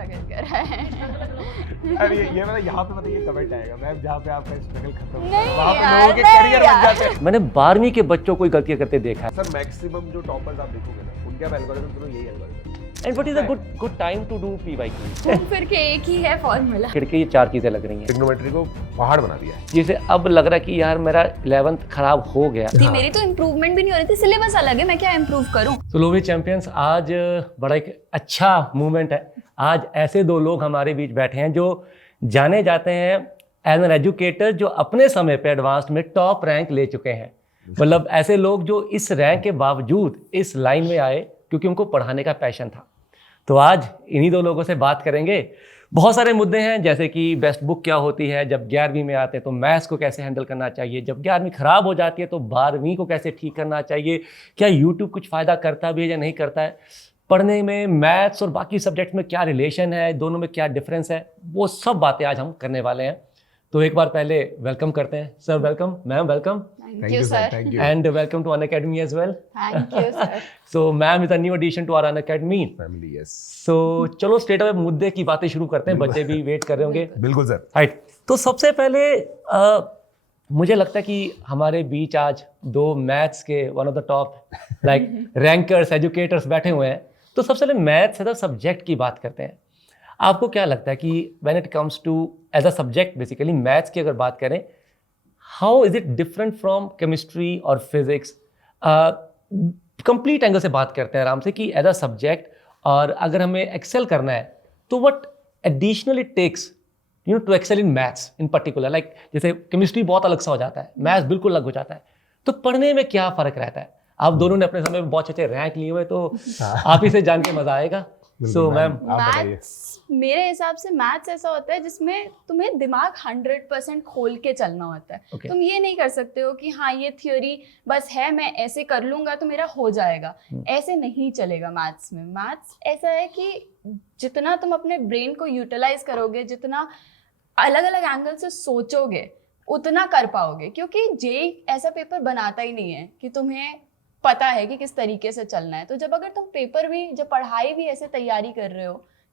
Struggle करा है। अरे ये मतलब यहाँ पे मतलब ये कमेंट आएगा मैम जहाँ पे आपका स्ट्रगल खत्म हो नहीं वहाँ पे यार, लोगों के नहीं करियर बन यार। जाते हैं। मैंने 12वीं के बच्चों को गलतियां करते देखा है। सर मैक्सिमम जो टॉपर्स आप देखोगे ना उनके आप एल्गोरिथम सुनो यही algorithm. And what is a good time to do PYQ? घूम फिर के एक ही है फॉर्मूला। खिड़की ये 4 चीजें लग रही हैं ट्रिग्नोमेट्री को पहाड़ बना दिया है। जिसे अब लग रहा है कि यार मेरा 11th खराब हो गया। थी मेरी तो इम्प्रूवमेंट भी नहीं हो रही थी, सिलेबस अलग है, मैं क्या इम्प्रूव करूं। तो लोवी चैंपियंस, आज बड़ा एक अच्छा मूवमेंट है। आज ऐसे 2 लोग हमारे बीच बैठे हैं जो जाने जाते हैं एज एन एजुकेटर, जो अपने समय पे एडवांस्ड में टॉप रैंक ले चुके हैं। मतलब ऐसे लोग जो इस रैंक के बावजूद इस लाइन में आए क्योंकि उनको पढ़ाने का पैशन था। तो आज इन्हीं 2 लोगों से बात करेंगे। बहुत सारे मुद्दे हैं, जैसे कि बेस्ट बुक क्या होती है, जब 11वीं में आते हैं तो मैथ्स को कैसे हैंडल करना चाहिए, जब 11वीं खराब हो जाती है तो 12वीं को कैसे ठीक करना चाहिए, क्या यूट्यूब कुछ फ़ायदा करता भी है या नहीं करता है, पढ़ने में मैथ्स और बाकी सब्जेक्ट में क्या रिलेशन है, दोनों में क्या डिफरेंस है, वो सब बातें आज हम करने वाले हैं। तो एक बार पहले वेलकम करते हैं। Sir welcome, ma'am welcome, thank you sir. Thank you and welcome to Unacademy as well. Thank you sir. So ma'am is a new addition to our Unacademy. Family yes. So चलो straight away मुद्दे की बातें शुरू करते हैं, बच्चे भी wait कर रहे होंगे। बिल्कुल सर। राइट, तो सबसे पहले मुझे लगता है कि हमारे बीच आज 2 मैथ्स के one of the top like rankers educators बैठे हुए हैं। तो सबसे पहले मैथ्स एज अ सब्जेक्ट की बात करते हैं। आपको क्या लगता है कि when it comes to as a subject, basically maths की अगर बात करें, how is it different from chemistry और फिजिक्स? कंप्लीट एंगल से बात करते हैं आराम से कि एज अ सब्जेक्ट, और अगर हमें एक्सेल करना है तो what additional it takes to excel in maths in particular. Like जैसे केमिस्ट्री बहुत अलग सा हो जाता है, मैथ्स बिल्कुल अलग हो जाता है, तो पढ़ने में क्या फ़र्क रहता है? आप दोनों ने अपने समय में बहुत अच्छे रैंक लिए हुए, तो आप ही से जान के मज़ा आएगा। सो मैम आप बताइए। मैथ्स, मेरे हिसाब से मैथ्स ऐसा होता है जिसमें तुम्हें दिमाग 100% खोल के चलना होता है। Okay. तुम ये नहीं कर सकते हो कि हाँ ये थ्योरी बस है, मैं ऐसे कर लूंगा तो मेरा हो जाएगा। ऐसे नहीं चलेगा मैथ्स में। मैथ्स ऐसा है कि जितना तुम अपने ब्रेन को यूटिलाइज करोगे, जितना अलग अलग एंगल से सोचोगे, उतना कर पाओगे। क्योंकि जेईई ऐसा पेपर बनाता ही नहीं है कि तुम्हें पता है कि किस तरीके से चलना है। तो जब अगर तुम पेपर भी, जब पढ़ाई भी ऐसे तैयारी कर रहे हो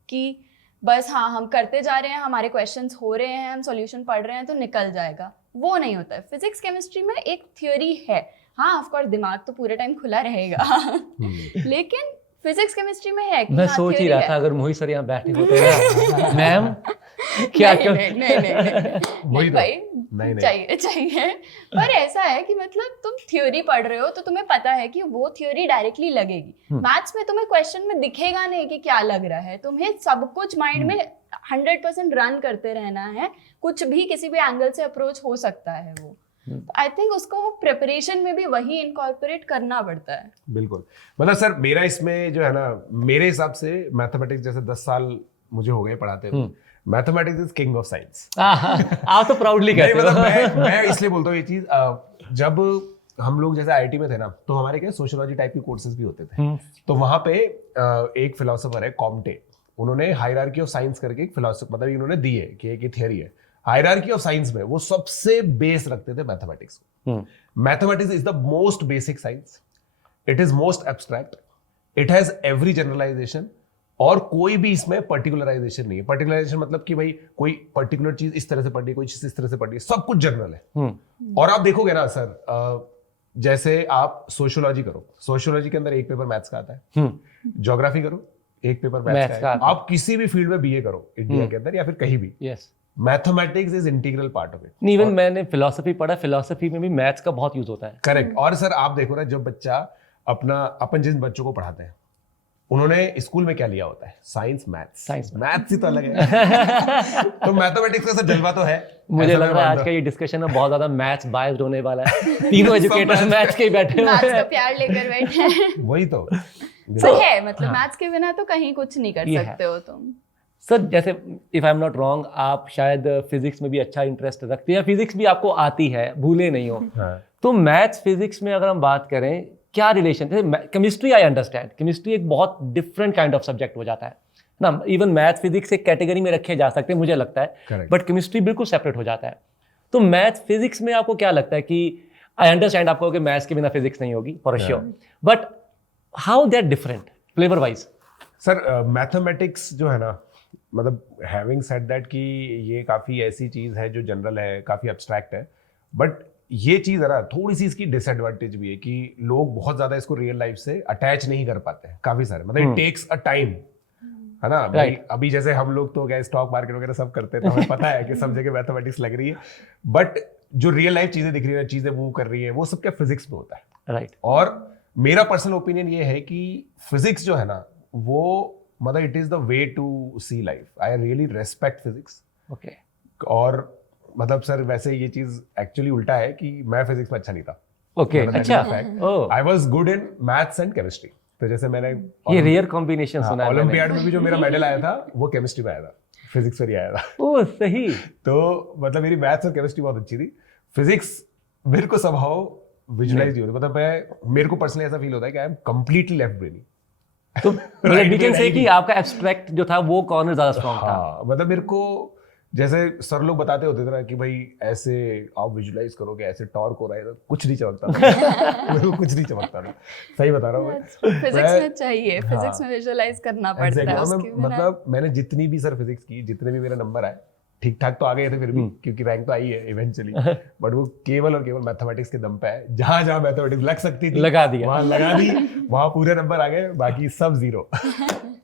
कि बस हाँ हम करते जा रहे हैं, हमारे क्वेश्चंस हो रहे हैं, हम सॉल्यूशन पढ़ रहे हैं तो निकल जाएगा, वो नहीं होता है। फिजिक्स केमिस्ट्री में एक थ्योरी है, हाँ ऑफ कोर्स दिमाग तो पूरे टाइम खुला रहेगा लेकिन फिजिक्स केमिस्ट्री में है कि मैं हाँ, सोच ही theory रहा है। था अगर मोहित सर यहाँ बैठे होते ना मैम क्या नहीं, क्यों वही तो। भाई नहीं। चाहिए पर ऐसा है कि मतलब तुम थ्योरी पढ़ रहे हो तो तुम्हें पता है कि वो थ्योरी डायरेक्टली लगेगी। मैथ्स में तुम्हें क्वेश्चन में दिखेगा नहीं कि क्या लग रहा है, तुम्हें सब कुछ माइंड में 100% रन करते रहना है, कुछ भी किसी भी एंगल से अप्रोच हो सकता है। वो आई थिंक उसको वो प्रिपरेशन में भी वही इनकॉर्पोरेट करना पड़ता है। बिल्कुल। मतलब सर मेरा इसमें जो है ना, मेरे हिसाब से मैथमेटिक्स जैसे 10 साल मुझे हो गए पढ़ाते हुए, mathematics is king of science. आप तो प्राउडली नहीं कहते मतलब हो। मैं इसलिए बोलता हूँ ये चीज, जब हम लोग जैसे आईआईटी में थे ना, तो हमारे क्या सोशियोलॉजी टाइप के कोर्सेज भी होते थे। तो वहां पे एक फिलोसोफर है कॉम्टे, उन्होंने हायरार्की ऑफ साइंस करके एक फिलोसफी मतलब इन्होंने दी है कि एक थियरी है हायरार्की ऑफ साइंस में, वो सबसे बेस रखते थे मैथमेटिक्स को। Mathematics is the most basic science, it is most abstract, it has every generalisation, और कोई भी इसमें पर्टिकुलराइजेशन नहीं है। पर्टिकुलराइजेशन मतलब कि भाई कोई पर्टिकुलर चीज इस तरह से पढ़नी है, कोई चीज इस तरह से पढ़नी है, सब कुछ जनरल है। और आप देखोगे ना सर, जैसे आप सोशियोलॉजी करो, सोशियोलॉजी के अंदर एक पेपर मैथ्स का आता है, ज्योग्राफी करो एक पेपर मैथ्स का आता है, आप किसी भी फील्ड में बीए करो इंडिया के अंदर या फिर कहीं भी, yes, mathematics is integral part of it. Even मैंने फिलोसफी पढ़ा, फिलोसफी में भी मैथ्स का बहुत यूज होता है। करेक्ट। और सर आप देखो ना, जब बच्चा अपन जिन बच्चों को पढ़ाते हैं उन्होंने स्कूल में क्या लिया होता है, साइंस मैथ्स ही तो अलग है तो मैथमेटिक्स का सर जलवा तो है। मुझे लग रहा है आज का ये डिस्कशन में बहुत ज्यादा मैथ्स बायस्ड होने वाला है। तीनों एजुकेटर्स मैथ्स के ही बैठे हुए मैथ्स का हैं। प्यार लेकर बैठे हैं। वही तो सर है, मतलब मैथ्स के बिना तो कहीं कुछ नहीं कर ये सकते हो तुम। सर जैसे if I am not wrong, आप शायद फिजिक्स में भी अच्छा इंटरेस्ट रखते हैं, फिजिक्स भी आपको आती है, भूले नहीं हो। तो मैथ्स फिजिक्स में अगर हम बात करें, क्या relation? Chemistry I understand, chemistry एक बहुत डिफरेंट काइंड ऑफ सब्जेक्ट हो जाता है ना। इवन मैथ्स फिजिक्स एक कैटेगरी में रखे जा सकते हैं मुझे लगता है, बट केमिस्ट्री बिल्कुल सेपरेट हो जाता है। तो मैथ्स फिजिक्स में आपको क्या लगता है कि आई अंडरस्टैंड आपको कि मैथ्स के बिना फिजिक्स नहीं होगी for sure, but how they are different flavour wise? Sir mathematics जो है ना, मतलब हैविंग सेड दैट कि ये काफ़ी ऐसी चीज़ है जो जनरल है, काफ़ी एब्स्ट्रैक्ट है, बट ये चीज़ है ना, थोड़ी सी इसकी डिसएडवांटेज भी है कि लोग बहुत ज़्यादा इसको रियल लाइफ से अटैच नहीं कर पाते हैं, काफ़ी सारे, मतलब इट टेक्स अ टाइम, है ना भाई। अभी जैसे हम लोग तो क्या स्टॉक मार्केट वगैरह सब करते हैं, तो हमें पता है कि सब जगह मैथमेटिक्स लग रही है, बट जो रियल लाइफ चीज़ें दिख रही है, चीज़ें मूव कर रही है, वो सब क्या फिजिक्स में होता है, राइट। और मेरा पर्सनल ओपिनियन ये है कि फिजिक्स जो है ना, वो मतलब it is the way to see life. I really respect physics. Okay. और मतलब सर वैसे ये चीज एक्चुअली उल्टा है कि मैं फिजिक्स में अच्छा नहीं था। ओके, अच्छा। Oh, I was good in maths and chemistry. तो जैसे मैंने ये रेयर कॉम्बिनेशन सुना है मैंने। ओलंपियाड में भी जो मेरा मेडल आया था वो केमिस्ट्री में आया था, फिजिक्स में नहीं आया था। ओह, सही। तो मतलब मेरी मैथ्स और केमिस्ट्री बहुत अच्छी थी। फिजिक्स मेरे को समहाउ विजुअलाइज नहीं होती, मतलब मेरे को पर्सनली ऐसा फील होता है कि I am completely left brainy. तो मतलब वी कैन से कि आपका एब्स्ट्रैक्ट जो था वो कॉर्नर ज्यादा स्ट्रांग था। हाँ, मतलब मेरे को जैसे सर लोग बताते होते थे ना कि भाई ऐसे आप विजुअलाइज करोगे, ऐसे टॉर्क हो रहा है, तो कुछ नहीं चमकता था। मेरे को कुछ नहीं चमकता था, सही बता रहा हूँ मैं। फिजिक्स में चाहिए, फिजिक्स में विजुअलाइज करना पड़ता है उसके बिना। मतलब मैंने जितनी भी सर फिजिक्स की, जितने भी मेरे नंबर आए, ठीक ठाक तो आ गए थे फिर भी, क्योंकि रैंक तो आई है इवेंचुअली, बट वो केवल और केवल मैथमेटिक्स के दम पे है। जहां जहां मैथमेटिक्स लग सकती थी लगा दिया, वहां लगा दी, वहां पूरे नंबर आ गए, बाकी सब जीरो।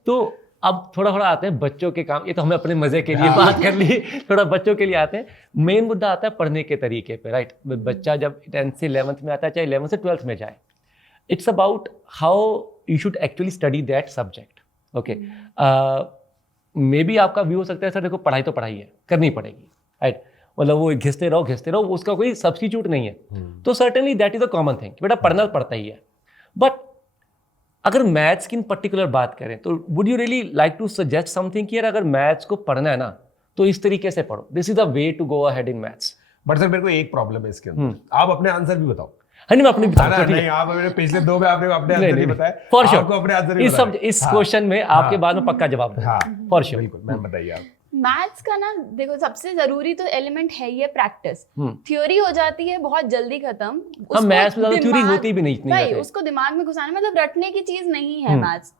तो अब थोड़ा थोड़ा आते हैं बच्चों के काम। ये तो हमने अपने मजे के लिए बात कर ली, थोड़ा बच्चों के लिए आते हैं। मेन मुद्दा आता है पढ़ने के तरीके पे, राइट। बच्चा जब 10th से 11th में आता है, चाहे 11th से 12th में जाए, it's about how you should actually study that subject. Okay, may be आपका व्यू हो सकता है सर देखो पढ़ाई तो पढ़ाई है, करनी पड़ेगी, राइट। मतलब वो घिसते रहो, उसका कोई सब्स्टिट्यूट नहीं है। तो certainly that is a common thing, बेटा पढ़ना पड़ता ही है। बट अगर मैथ्स की इन पर्टिकुलर बात करें तो would you really like to suggest something कि यार अगर मैथ्स को पढ़ना है ना तो इस तरीके से पढ़ो, this is the way to go ahead in maths. But sir मेरे को एक प्रॉब्लम है इसके अंदर, आप अपने आंसर भी बताओ। हाँ नहीं, मैं अपनी बता रहा हूँ। नहीं, आप मेरे पिछले दो में आपने अपने आंसर नहीं बताया, फॉर श्योर आपको अपने आंसर नहीं बताया। इस क्वेश्चन में आपके बाद में पक्का जवाब दूंगा, फॉर श्योर। बिल्कुल, मैम बताइए आप। मैथ्स का ना देखो सबसे जरूरी तो एलिमेंट है ही है प्रैक्टिस। थ्योरी हो जाती है बहुत जल्दी खत्म। हम मैथ्स में ज्यादा थ्योरी होती भी नहीं इतनी भाई उसको दिमाग में घुसाना, मतलब रटने की चीज नहीं है मैथ्स।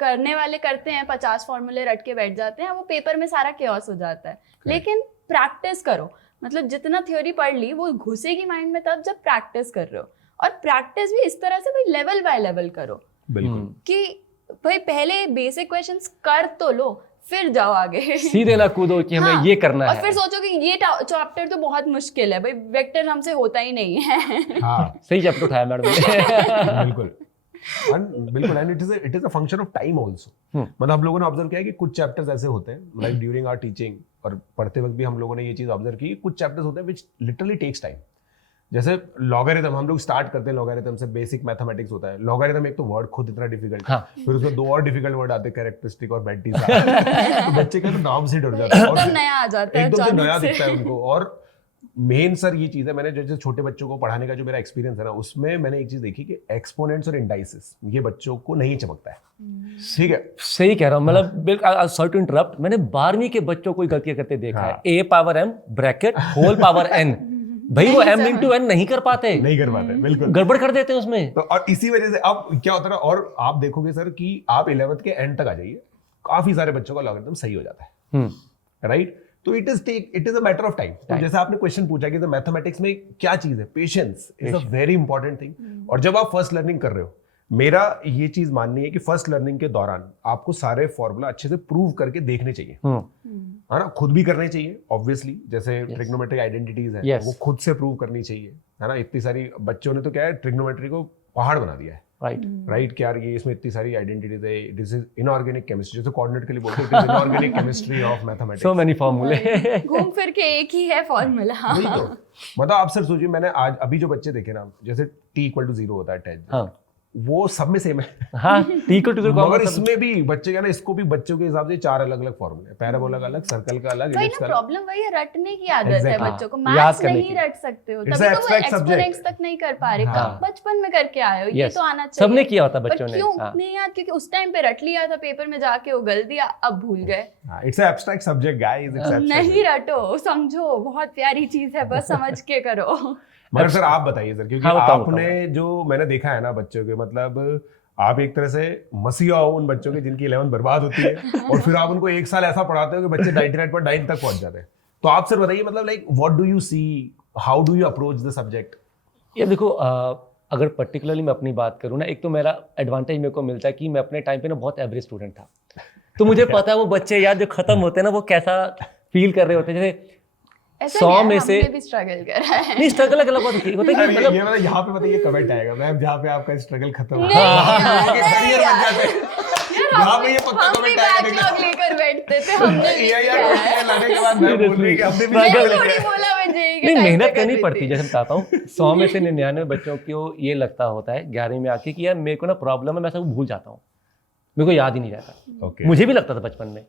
करने वाले करते हैं, 50 फॉर्मूले रट के बैठ जाते हैं, वो पेपर में सारा केओस हो जाता है। लेकिन प्रैक्टिस करो, मतलब जितना थ्योरी पढ़ ली वो घुसेगी माइंड में तब जब प्रैक्टिस कर रहे हो। और प्रैक्टिस भी इस तरह से भाई लेवल बाय लेवल करो, बिल्कुल, कि भाई पहले बेसिक क्वेश्चंस कर तो लो, फिर जाओ आगे। सीधे ना कूदो कि हमें ये करना है और फिर सोचो कि ये चैप्टर तो बहुत मुश्किल है, भाई वेक्टर हमसे होता ही नहीं है। हाँ सही चैप्टर उठाया मैडम ने। बिल्कुल बिल्कुल। And it is a function of time also. मतलब हम लोगों ने ऑब्जर्व किया है कि कुछ चैप्टर्स ऐसे होते हैं, लाइक ड्यूरिंग आवर टीचिंग और पढ़ते वक्त भी हम लोगों ने ये चीज ऑब्जर्व की, कुछ चैप्टर्स होते हैं व्हिच लिटरली टेक्स टाइम। जैसे लॉगरिथम, हम लोग स्टार्ट करते हैं लॉगरिथम से, बेसिक मैथमेटिक्स होता है। लॉगरिथम एक तो वर्ड खुद इतना डिफिकल्ट है, फिर उसमें दो और डिफिकल्ट वर्ड आते हैं, कैरेक्टरिस्टिक और बेंटीज। तो बच्चे का तो नाम से डर जाता है, और एकदम नया आ जाता है, एकदम से नया दिखता है उनको। और मेन सर ये चीज है, मैंने जैसे छोटे बच्चों को पढ़ाने का जो मेरा एक्सपीरियंस है ना, उसमें मैंने एक चीज देखी कि एक्सपोनेंट्स और इंडाइसेस ये बच्चों को नहीं चमकता है। ठीक है, सही कह रहा हूँ। मतलब बिल्कुल सॉरी टू इंटरप्ट, मैंने 12वीं के बच्चों को गलतियां करते देखा है। a power m bracket whole power n, भाई वो m इंटू n नहीं कर पाते, बिल्कुल गड़बड़ कर देते हैं उसमें। तो और इसी वजह से अब क्या होता है ना, और आप देखोगे सर कि आप 11th के एंड तक आ जाइए, काफी सारे बच्चों का लॉगरिथम सही हो जाता है, राइट। तो it is a matter of time. तो जैसे आपने क्वेश्चन पूछा कि मैथमेटिक्स में क्या चीज है, patience is a very important thing. और जब आप फर्स्ट लर्निंग कर रहे हो, मेरा ये चीज माननी है कि फर्स्ट लर्निंग के दौरान आपको सारे फॉर्मूला अच्छे से प्रूव करके देखने चाहिए, है ना, खुद भी करने चाहिए ऑब्वियसली। जैसे ट्रिग्नोमेट्रिक आइडेंटिटीज है, वो खुद से प्रूव करनी चाहिए, है ना। इतनी सारी बच्चों ने तो क्या है, ट्रिग्नोमेट्री को पहाड़ बना दिया है, राइट कि यार ये इसमें इतनी सारी आइडेंटिटीज है, दिस इज इनऑर्गेनिक केमिस्ट्री, जैसे कोऑर्डिनेट के लिए बोलते हैं inorganic chemistry of mathematics, so many फॉर्मूले, घूम फिर के एक ही है फॉर्मूला। तो मतलब आप सर सोचिए, मैंने आज अभी जो बच्चे देखे ना, जैसे t = 0 होता है 10, वो सब में सेम है। हाँ, t = 0, मगर इसमें भी बच्चे का ना, इसको भी बच्चों के हिसाब से 4 अलग-अलग फॉर्मूले, पैराबोला का अलग, सर्कल का अलग, वही ना प्रॉब्लम वही है, रटने की आदत है बच्चों को, मैथ्स नहीं रट सकते हो, तभी तो वो एक्सपोनेंट्स तक नहीं कर पा रहे। बचपन में करके आए हो, ये तो आना चाहिए, सबने किया होता बच्चों ने। क्यों नहीं याद, क्योंकि उस टाइम पे रट लिया था, पेपर में जाके उगल दिया, अब भूल गए। It's a abstract subject guys, it's नहीं रटो, समझो, बहुत प्यारी चीज है, बस समझ के करो। मगर सर आप बताइए सर, क्योंकि आपने जो मैंने देखा है ना बच्चों के, मतलब आप एक तरह से मसीहा हो उन बच्चों के जिनकी 11th बर्बाद होती है और फिर आप उनको एक साल ऐसा पढ़ाते हो कि बच्चे 99.9 तक पहुंच जाते हैं। तो आप सर बताइए, मतलब like what do you see, how do you approach the subject? ये देखो, अगर पर्टिकुलरली मैं अपनी बात करूँ ना, एक तो मेरा एडवांटेज मेरे को मिलता है कि मैं अपने टाइम पे ना बहुत एवरेज स्टूडेंट था, तो मुझे पता है वो बच्चे यार जो खत्म होते हैं ना वो कैसा फील कर रहे होते हैं। जैसे ऐसा 100 में से हमने भी स्ट्रगल करा है। नहीं, स्ट्रगल अलग बात होती है कि मतलब ये मतलब यहाँ पे बताइए कमेंट आएगा मैम जहाँ पे आपका स्ट्रगल खत्म हो नहीं यार, करियर बन जाते हैं। यार, यहाँ पे ये पक्का हम भी कमेंट आएगा, देखना। बैकलॉग लेकर बैठते थे, हमने भी ये किया यार है। लाने के बाद मैं बोल रही कि हमने भी मैं struggle थोड़ी किया। बोला मैं जेईई के नहीं, टाइम पे मेहनत कर करनी रही पड़ती थी। है। जैसे बताता हूँ 100 में से 99 बच्चों को ये लगता होता है 11वीं में आके कि यार मेरे को ना प्रॉब्लम है, मैं सब भूल जाता हूँ, मेरे को याद ही नहीं रहता। Okay. मुझे भी लगता था बचपन में।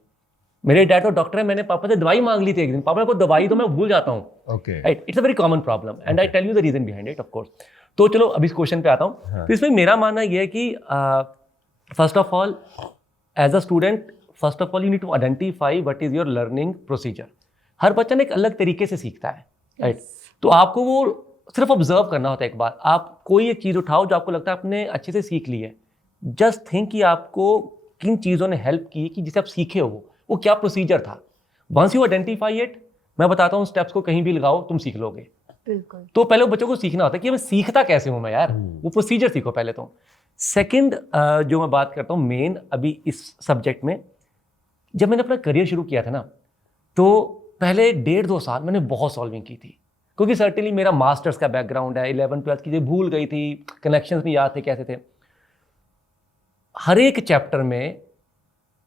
मेरे डैड तो डॉक्टर है, मैंने पापा से दवाई मांग ली थी एक दिन, पापा को दवाई तो मैं भूल जाता हूँ। Okay. Right, it's a very common problem and I tell you the reason behind it of course. तो चलो अभी इस क्वेश्चन पे आता हूँ। हाँ। तो इसमें मेरा मानना ये है कि first of all as a student, first of all you need to identify what is your learning procedure. हर बच्चा ना एक अलग तरीके से सीखता है, राइट। तो आपको वो सिर्फ ऑब्जर्व करना होता है। एक बार आप कोई एक चीज़ उठाओ जो आपको लगता है आपने अच्छे से सीख ली है, जस्ट थिंक कि आपको किन चीज़ों ने हेल्प की कि जिसे आप सीखे हो, वो क्या प्रोसीजर था। वंस यू आइडेंटिफाई इट, मैं बताता हूँ स्टेप्स को कहीं भी लगाओ तुम सीख लोगे। बिल्कुल। तो पहले वो बच्चों को सीखना होता है कि मैं सीखता कैसे हूँ मैं यार, वो प्रोसीजर सीखो पहले तो। सेकंड जो मैं बात करता हूँ मेन अभी इस सब्जेक्ट में, जब मैंने अपना करियर शुरू किया था ना, तो पहले 1.5-2 साल मैंने बहुत सॉल्विंग की थी, क्योंकि सर्टेनली मेरा मास्टर्स का बैकग्राउंड है, 11th-12th की चीज़ें भूल गई थी, कनेक्शंस भी याद थे कैसे थे। हर एक चैप्टर में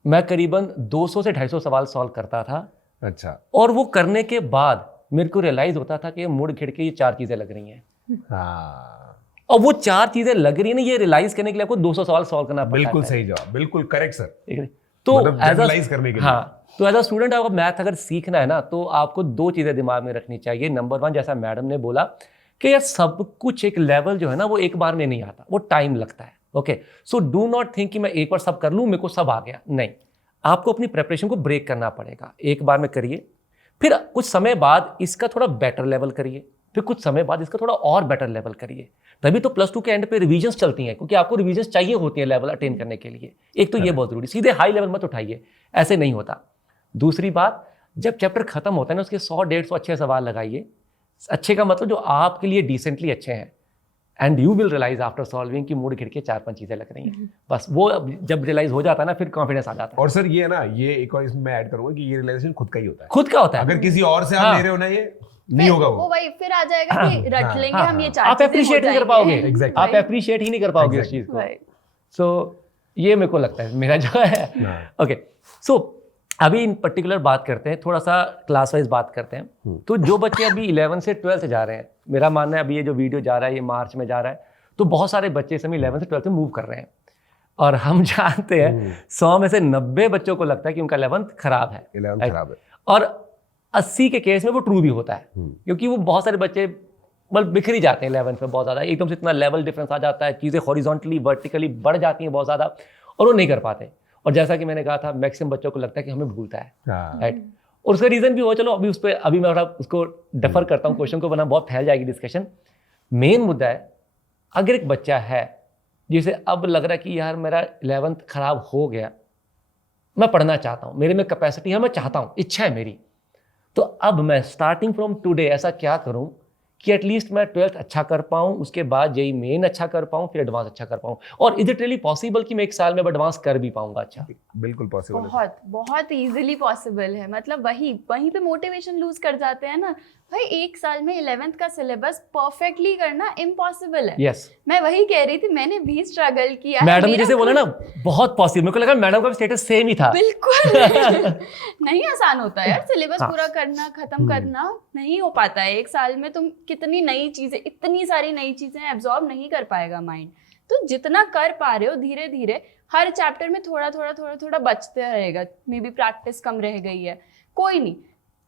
मैं करीबन 200 से 250 सवाल सॉल्व करता था। अच्छा। और वो करने के बाद मेरे को रियलाइज होता था कि मुड़ खिड़ के ये 4 चीज़ें लग रही हैं। हाँ, और वो 4 चीज़ें लग रही है ना, ये रियलाइज करने के लिए आपको 200 सवाल सॉल्व करना पड़ता है। बिल्कुल सही जवाब, बिल्कुल करेक्ट सर। ठीक है? तो मतलब as a- generalize करने के लिए। हाँ, तो एज अ स्टूडेंट आपको मैथ अगर सीखना है ना, तो आपको 2 चीज़ें दिमाग में रखनी चाहिए। नंबर 1, जैसा मैडम ने बोला कि यार सब कुछ एक लेवल जो है ना वो एक बार में नहीं आता, वो टाइम लगता है। Okay, so do not think कि मैं एक बार सब कर लूँ, मेरे को सब आ गया। नहीं, आपको अपनी प्रेपरेशन को ब्रेक करना पड़ेगा। एक बार में करिए, फिर कुछ समय बाद इसका थोड़ा बेटर लेवल करिए, फिर कुछ समय बाद इसका थोड़ा और बेटर लेवल करिए। तभी तो +2 के एंड पे रिवीजन्स चलती हैं, क्योंकि आपको रिवीजन्स चाहिए होती है लेवल अटेन करने के लिए। एक तो ये बहुत जरूरी, सीधे हाई लेवल मत उठाइए, ऐसे नहीं होता। दूसरी बात, जब चैप्टर खत्म होता है ना, उसके 100-150 अच्छे सवाल लगाइए। अच्छे का मतलब जो आपके लिए डिसेंटली अच्छे हैं, and you will realise after solving कि मुड़ घिर के 4-5 चीजें लग रही हैं। बस वो जब रियलाइज हो जाता है ना, फिर कॉन्फिडेंस आ जाता है। और सर ये है ना, ये एक और इसमें मैं ऐड करूंगा कि ये रियलाइजेशन खुद का ही होता है। खुद का होता है। अगर किसी और से आप हाँ। ले रहे हो ना, ये नहीं होगा वो वही फिर आ जाएगा कि रट लेंगे हम ये 4 आप चीजें, अप्रिशिएट हो नहीं कर जाएंगे। पाओगे। Exactly. आप अप्रिशिएट ही नहीं कर पाओगे उस चीज को। Right. सो ये मेरे को लगता है मेरा जो है। ओके, सो अभी इन पर्टिकुलर बात करते हैं, थोड़ा सा क्लास वाइज बात करते हैं। तो जो बच्चे अभी 11 से 12 जा रहे हैं, मेरा मानना है अभी ये जो वीडियो जा रहा है ये मार्च में जा रहा है, तो बहुत सारे बच्चे इस समय 11 से 12 में मूव कर रहे हैं। और हम जानते हैं 100 में से 90 बच्चों को लगता है कि उनका 11th खराब है। 11th खराब है। और 80 के केस में वो ट्रू भी होता है, क्योंकि वो बहुत सारे बच्चे बल बिखरी जाते हैं 11th में बहुत ज़्यादा, एकदम से इतना लेवल डिफरेंस आ जाता है, चीज़ें हॉरिजॉन्टली वर्टिकली बढ़ जाती हैं बहुत ज़्यादा, और वो नहीं कर पाते। और जैसा कि मैंने कहा था, मैक्सिमम बच्चों को लगता है कि हमें भूलता है, राइट। और उसका रीज़न भी हो, चलो अभी उस पर अभी मैं थोड़ा उसको डेफर करता हूँ क्वेश्चन को, बना बहुत फैल जाएगी डिस्कशन। मेन मुद्दा है, अगर एक बच्चा है जिसे अब लग रहा है कि यार मेरा 11th खराब हो गया, मैं पढ़ना चाहता हूँ, मेरे में कैपेसिटी है, मैं चाहता हूँ, इच्छा है मेरी, तो अब मैं स्टार्टिंग फ्रॉम टुडे ऐसा क्या करूँ कि एटलीस्ट मैं 12th अच्छा कर पाऊँ, उसके बाद जेईई मेन अच्छा कर पाऊँ, फिर एडवांस अच्छा कर पाऊँ। और इज इट रियली पॉसिबल कि मैं 1 साल में एडवांस कर भी पाऊंगा? अच्छा, बिल्कुल पॉसिबल है। बहुत बहुत इजीली पॉसिबल है। मतलब वहीं पे मोटिवेशन लूज कर जाते हैं ना भाई। 1 साल में 11th का सिलेबस परफेक्टली करना इम्पॉसिबल है। यस, मैं वही कह रही थी, मैंने भी स्ट्रगल किया है। मैडम ने मेरा जैसे बोला ना बहुत पॉसिबल, मेरे को लगा मैडम का स्टेटस सेम ही था। बिल्कुल नहीं आसान होता है यार, सिलेबस हाँ। पूरा करना, खत्म करना नहीं हो पाता है 1 साल में। तुम कितनी नई चीजें, इतनी सारी नई चीजें एब्जॉर्ब नहीं कर पाएगा माइंड। तो जितना कर पा रहे हो धीरे धीरे, हर चैप्टर में थोड़ा थोड़ा बचते रहेगा। मे बी प्रैक्टिस कम रह गई है, कोई नहीं,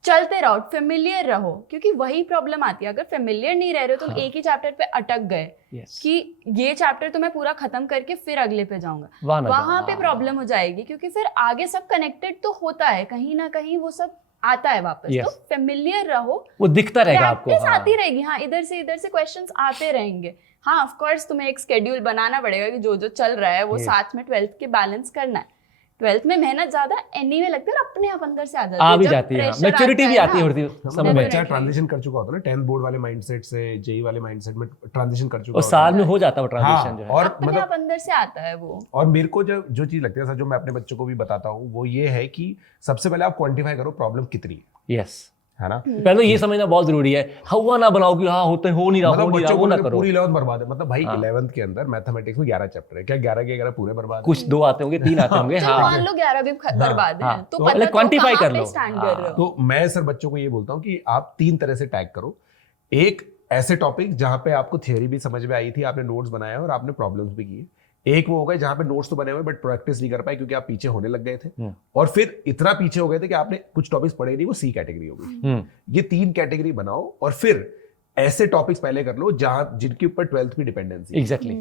चलते रहो, फेमिलियर रहो, क्योंकि वही प्रॉब्लम आती है। अगर फेमिलियर नहीं रह रहे हो, तुम हाँ। एक ही चैप्टर पे अटक गए Yes. कि ये चैप्टर तो मैं पूरा खत्म करके फिर अगले पे जाऊंगा, वहाँ वहां पे प्रॉब्लम हो जाएगी। क्योंकि फिर आगे सब कनेक्टेड तो होता है, कहीं ना कहीं वो सब आता है वापस, Yes. तो फेमिलियर रहो, वो दिखता रहेगा आपको। प्रैक्टिस हाँ। आती रहेगी। हाँ, इधर से क्वेश्चंस आते रहेंगे। हाँ, ऑफ कोर्स तुम्हें एक शेड्यूल बनाना पड़ेगा कि जो चल रहा है वो Yes. साथ में 12th के बैलेंस करना है। 12th में मेहनत ज्यादा एनीवे लगता है, अपने आप अंदर से आ जाती है, आ भी जब जाती है, pressure मैच्योरिटी आता भी है आती है ना, होती है मतलब समय में। बच्चा ट्रांजिशन कर चुका होता है ना, 10th बोर्ड वाले माइंडसेट से जेई वाले माइंडसेट में ट्रांजिशन कर चुका और होता साल है। में हो जाता है वो ट्रांजिशन हाँ, जो है। और अपने मतलब आप अंदर से आता है वो। और मेरे को जो चीज लगती है सर, जो मैं अपने बच्चों को भी बताता हूँ, वो ये है कि सबसे पहले आप क्वांटिफाई करो प्रॉब्लम कितनी यस, है ना। पहले ये समझना बहुत जरूरी है। हवा ना बनाओ कि हाँ होते हो नहीं रहा, मतलब हो नहीं रहा, बच्चों वो ना को करो। पूरी 11th बर्बाद है। मतलब भाई हाँ। 11th के अंदर मैथमेटिक्स में 11 चैप्टर है, क्या 11 के 11 पूरे बर्बाद है? कुछ 2 आते होंगे, 3 आते होंगे। चलो हाँ, मान लो 11 भी बर्बाद है, हाँ, तो तो पता पहले तो quantify कहाँ कर पे लो। स्टैंड हाँ। कर रहे हो। तो मैं सर बच्चों को ये बोलता हूँ कि आप 3 तरह से टैग करो। एक ऐसे टॉपिक जहां पे आपको थियोरी भी समझ में आई थी, आपने नोट्स बनाया और आपने प्रॉब्लम्स भी किए। एक वो हो गए जहां पे नोट्स तो बने हुए बट प्रैक्टिस नहीं कर पाए क्योंकि आप पीछे होने लग गए थे, और फिर इतना पीछे हो गए थे कि आपने कुछ टॉपिक्स पढ़े नहीं, वो सी कैटेगरी हो गई। ये 3 कैटेगरी बनाओ और फिर ऐसे टॉपिक्स पहले कर लो जहां जिनके ऊपर 12th की डिपेंडेंसी एग्जैक्टली।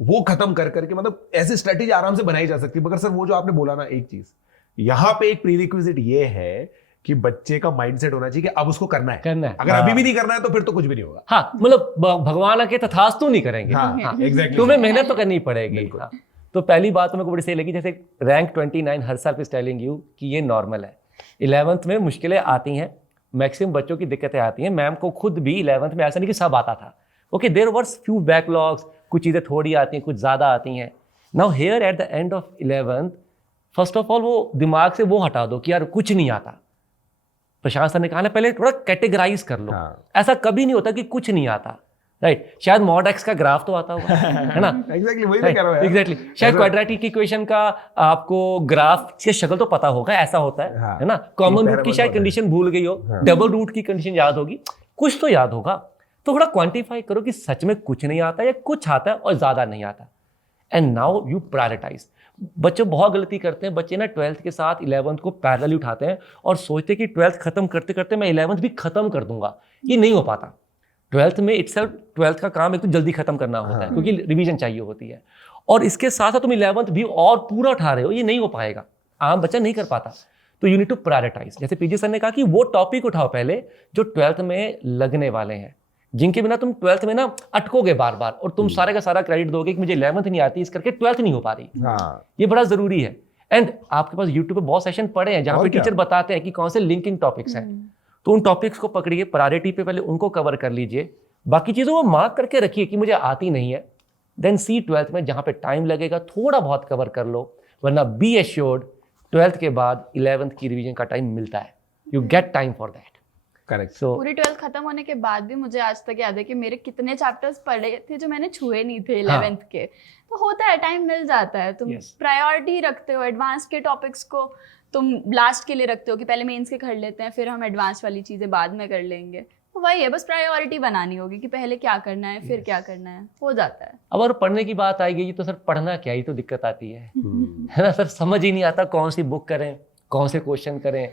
वो खत्म कर करके, मतलब ऐसी स्ट्रेटेजी आराम से बनाई जा सकती है। मगर सर वो जो आपने बोला ना, एक चीज यहाँ पे एक प्रीरिक्विजिट ये है कि बच्चे का माइंडसेट होना चाहिए कि अब उसको करना है। अगर अभी भी नहीं करना है तो फिर तो कुछ भी नहीं होगा। हाँ, मतलब भगवान के तथास्तु नहीं करेंगे। हाँ, एग्जैक्टली। तुम्हें मेहनत तो करनी पड़ेगी। हाँ। तो पहली बात तो मेरे को बड़ी सही लगी, जैसे रैंक 29 हर साल इज टेलिंग यू कि ये नॉर्मल है। 11th में मुश्किलें आती हैं, मैक्सिमम बच्चों की दिक्कतें आती हैं। मैम को खुद भी 11th में ऐसा नहीं कि सब आता था। Okay, there were few backlogs, कुछ चीज़ें थोड़ी आती हैं, कुछ ज़्यादा आती हैं। Now here at the end of 11th, first of all वो दिमाग से वो हटा दो कि यार कुछ नहीं आता। प्रशांत सर ने कहा ना, पहले थोड़ा कैटेगराइज कर लो। ऐसा कभी नहीं होता कि कुछ नहीं आता, राइट। शायद मॉड एक्स का ग्राफ तो आता होगा, है ना। एग्जैक्टली वही मैं कह रहा हूं यार। एग्जैक्टली, शायद क्वाड्रेटिक इक्वेशन का आपको ग्राफ की शक्ल तो पता होगा, ऐसा होता है ना। कॉमन रूट की शायद कंडीशन भूल गई हो, डबल रूट की कंडीशन याद होगी, कुछ तो याद होगा। तो थोड़ा क्वांटिफाई करो कि सच में कुछ नहीं आता या कुछ आता है और ज्यादा नहीं आता। And now you prioritise. बच्चे बहुत गलती करते हैं, बच्चे ना 12th के साथ 11th को पैरेलली उठाते हैं और सोचते हैं कि 12th खत्म करते करते मैं 11th भी खत्म कर दूंगा। ये नहीं हो पाता। 12th में इटसेल्फ 12th का काम एक तो जल्दी खत्म करना होता है क्योंकि रिवीजन चाहिए होती है, और इसके साथ साथ तुम 11th भी और पूरा उठा रहे हो, ये नहीं हो पाएगा। आम बच्चा नहीं कर पाता। तो यू नीड टू प्रायोरिटाइज। जैसे पीजी सर ने कहा कि वो टॉपिक उठाओ पहले जो 12th में लगने वाले हैं, जिनके बिना तुम 12th में ना अटकोगे बार बार, और तुम सारे का सारा क्रेडिट दोगे कि मुझे 11th नहीं आती इस करके 12th नहीं हो पा रही। ये बड़ा जरूरी है। एंड आपके पास यूट्यूब पे बहुत सेशन पड़े हैं जहां पे टीचर बताते हैं कि कौन से लिंकिंग टॉपिक्स हैं, तो उन टॉपिक्स को पकड़िए, प्रायोरिटी पे पहले उनको कवर कर लीजिए, बाकी चीजों को मार्क करके रखिए कि मुझे आती नहीं है। देन सी 12th में जहां पे टाइम लगेगा थोड़ा बहुत कवर कर लो, वरना बी एश्योर्ड 12th के बाद 11th की रिवीजन का टाइम मिलता है। You get time for that. Correct. So पूरी 12th खत्म होने के बाद भी मुझे आज तक याद है कि मेरे कितने चैप्टर्स पढ़े थे जो मैंने छुए नहीं थे 11th के। तो होता है, टाइम मिल जाता है। तुम प्रायोरिटी रखते हो, एडवांस के टॉपिक्स को तुम लास्ट के लिए रखते हो कि पहले मेंस के कर लेते हैं, फिर हम एडवांस वाली चीजें बाद में कर लेंगे। तो वही है, बस प्रायोरिटी बनानी होगी कि पहले क्या करना है, फिर क्या करना है, हो जाता है। अब अगर पढ़ने की बात आएगी तो सर पढ़ना क्या ही तो दिक्कत आती है ना सर। समझ ही नहीं आता कौन सी बुक करें, कौन से क्वेश्चन करें।